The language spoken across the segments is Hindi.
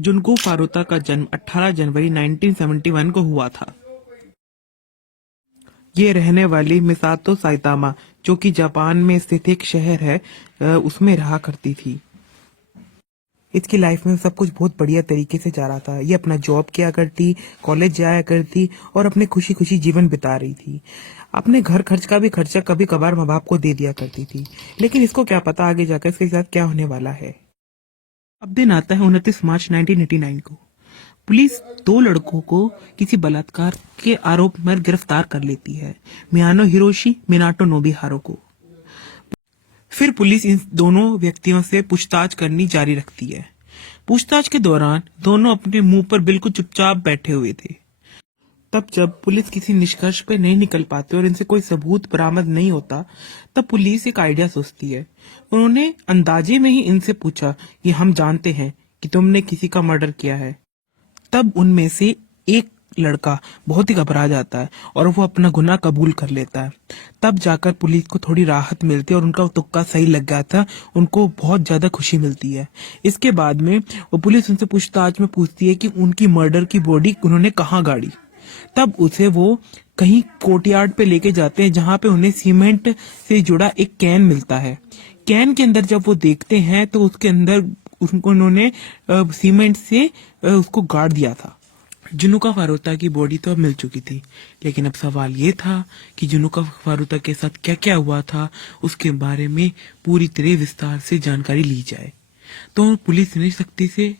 जुनको फारुता का जन्म 18 जनवरी 1971 को हुआ था। ये रहने वाली मिसातो साइतामा, जो कि जापान में स्थित एक शहर है, उसमें रहा करती थी। इसकी लाइफ में सब कुछ बहुत बढ़िया तरीके से जा रहा था। ये अपना जॉब किया करती, कॉलेज जाया करती और अपने खुशी खुशी जीवन बिता रही थी। अपने घर खर्च का भी खर्चा कभी कभार माँ बाप को दे दिया करती थी। लेकिन इसको क्या पता आगे जाकर इसके साथ क्या होने वाला है। अब दिन आता है 29 मार्च 1989 को। पुलिस दो लड़कों को किसी बलात्कार के आरोप में गिरफ्तार कर लेती है, मियानो हिरोशी, मिनाटो नोबिहारो को। फिर पुलिस इन दोनों व्यक्तियों से पूछताछ करनी जारी रखती है। पूछताछ के दौरान दोनों अपने मुंह पर बिल्कुल चुपचाप बैठे हुए थे। तब जब पुलिस किसी निष्कर्ष पे नहीं निकल पाती और इनसे कोई सबूत बरामद नहीं होता, तब पुलिस एक आइडिया सोचती है। उन्होंने अंदाजे में ही इनसे पूछा कि हम जानते हैं कि तुमने किसी का मर्डर किया है। तब उनमें से एक लड़का बहुत ही घबरा जाता है और वो अपना गुनाह कबूल कर लेता है। तब जाकर पुलिस को थोड़ी राहत मिलती है और उनका तुक्का सही लग गया था, उनको बहुत ज्यादा खुशी मिलती है। इसके बाद में वो पुलिस उनसे पूछताछ में पूछती है कि उनकी मर्डर की बॉडी उन्होंने कहाँ गाड़ी। तब उसे वो कहीं कोर्टयार्ड पे लेके जाते हैं, जहाँ पे उन्हें सीमेंट से जुड़ा एक कैन मिलता है। कैन के अंदर जब वो देखते हैं तो उसके अंदर उन्होंने सीमेंट से उसको गाड़ दिया था। जुनुका फारुता की बॉडी तो अब मिल चुकी थी, लेकिन अब सवाल ये था कि जुनुका फारुता के साथ क्या क्या हुआ था, उसके बारे में पूरी तरह विस्तार से जानकारी ली जाए। तो पुलिस ने सख्ती से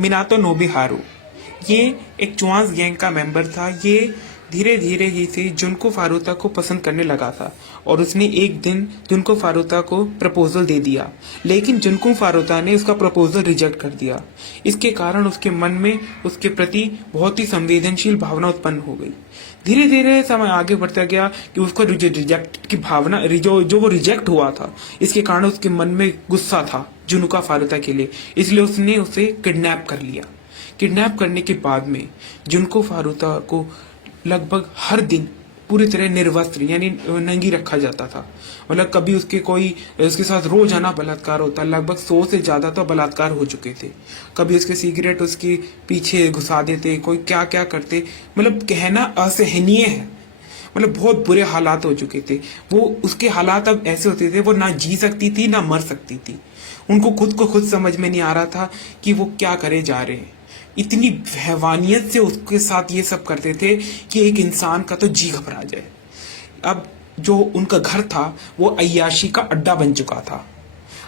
मिनातो नोबिहारू, ये एक चुआंस गैंग का मेंबर था। ये धीरे धीरे ही से जुनको फारुता को पसंद करने लगा था और उसने एक दिन जुनको फारुता को प्रपोजल दे दिया, लेकिन जुनको फारुता ने उसका प्रपोजल रिजेक्ट कर दिया। इसके कारण उसके मन में उसके प्रति बहुत ही संवेदनशील भावना उत्पन्न हो गई। धीरे धीरे समय आगे बढ़ता गया कि उसको रिजेक्ट की भावना, जो वो रिजेक्ट हुआ था, इसके कारण उसके मन में गुस्सा था जुनुका फारुता के लिए, इसलिए उसने उसे किडनैप कर लिया। किडनैप करने के बाद में जुनको फारुता को लगभग हर दिन पूरी तरह निर्वस्त्र यानी नंगी रखा जाता था। मतलब कभी उसके साथ रोजाना बलात्कार होता, लगभग 100 से ज्यादा तो बलात्कार हो चुके थे। कभी उसके सिगरेट उसके पीछे घुसा देते, कोई क्या क्या करते, मतलब कहना असहनीय है। मतलब बहुत बुरे हालात हो चुके थे। वो उसके हालात अब ऐसे होते थे, वो ना जी सकती थी ना मर सकती थी। उनको खुद को खुद समझ में नहीं आ रहा था कि वो क्या करे जा रहे हैं। इतनी हैवानियत से उसके साथ ये सब करते थे कि एक इंसान का तो जी घबरा जाए। अब जो उनका घर था वो अय्याशी का अड्डा बन चुका था।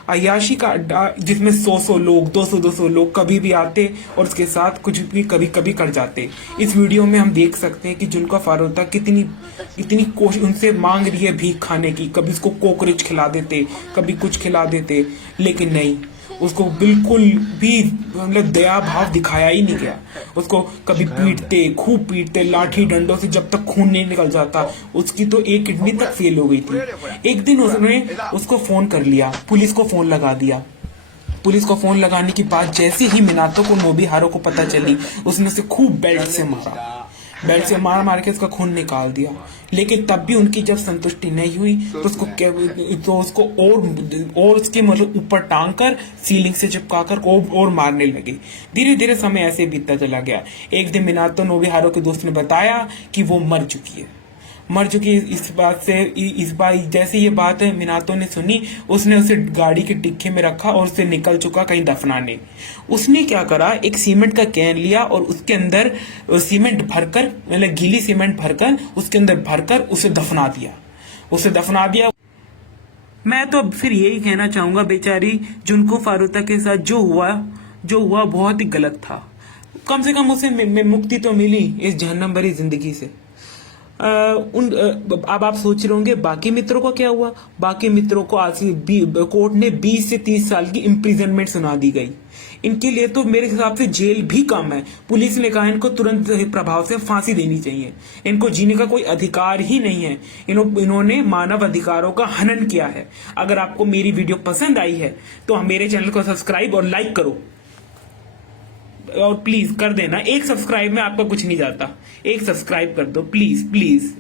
अय्याशी का अड्डा जिसमें 100 लोग, 200 लोग कभी भी आते और उसके साथ कुछ भी कभी कभी कर जाते। इस वीडियो में हम देख सकते हैं कि जुनका फारुता इतनी कोशिश उनसे मांग रही है भीख खाने की। कभी उसको कॉकरोच खिला देते, कभी कुछ खिला देते, लेकिन नहीं, उसको बिल्कुल भी मतलब दया भाव दिखाया ही नहीं गया। उसको कभी पीटते, खूब पीटते लाठी डंडों से, जब तक खून नहीं निकल जाता। उसकी तो एक किडनी तक फेल हो गई थी। एक दिन उसने उसको फोन कर लिया, पुलिस को फोन लगा दिया। पुलिस को फोन लगाने की बात जैसे ही मिनातो को नोबिहारो को पता चली, उसने उसे खूब बेल्ट से मारा। बेल्ट से मार मार के उसका खून निकाल दिया। लेकिन तब भी उनकी जब संतुष्टि नहीं हुई तो उसको और उसके मतलब ऊपर टांग कर सीलिंग से चिपका कर और मारने लगे। धीरे धीरे समय ऐसे बीतता चला गया। एक दिन मिनातो नोबिहारो के दोस्त ने बताया कि वो मर चुकी है। इस बात जैसे ये बात मिनातो ने सुनी, उसने उसे गाड़ी के डिक्की में रखा और उसे निकल चुका कहीं दफनाने। उसने क्या करा, एक सीमेंट का कैन लिया और उसके अंदर सीमेंट भरकर, मतलब गीली सीमेंट भरकर उसके अंदर भरकर उसे दफना दिया। मैं तो फिर यही कहना चाहूंगा, बेचारी जुनको फारुता के साथ जो हुआ बहुत ही गलत था। कम से कम उसे मुक्ति तो मिली इस जहन्नम भरी जिंदगी से। अब आप सोच रहे होंगे बाकी मित्रों का क्या हुआ। बाकी मित्रों को आज कोर्ट ने 20 से 30 साल की इम्प्रिजनमेंट सुना दी गई। इनके लिए तो मेरे हिसाब से जेल भी कम है। पुलिस ने कहा इनको तुरंत प्रभाव से फांसी देनी चाहिए। इनको जीने का कोई अधिकार ही नहीं है। इन्होंने मानव अधिकारों का हनन किया है। अगर आपको मेरी वीडियो पसंद आई है तो मेरे चैनल को सब्सक्राइब और लाइक करो, और प्लीज कर देना। एक सब्सक्राइब में आपका कुछ नहीं जाता, एक सब्सक्राइब कर दो प्लीज प्लीज।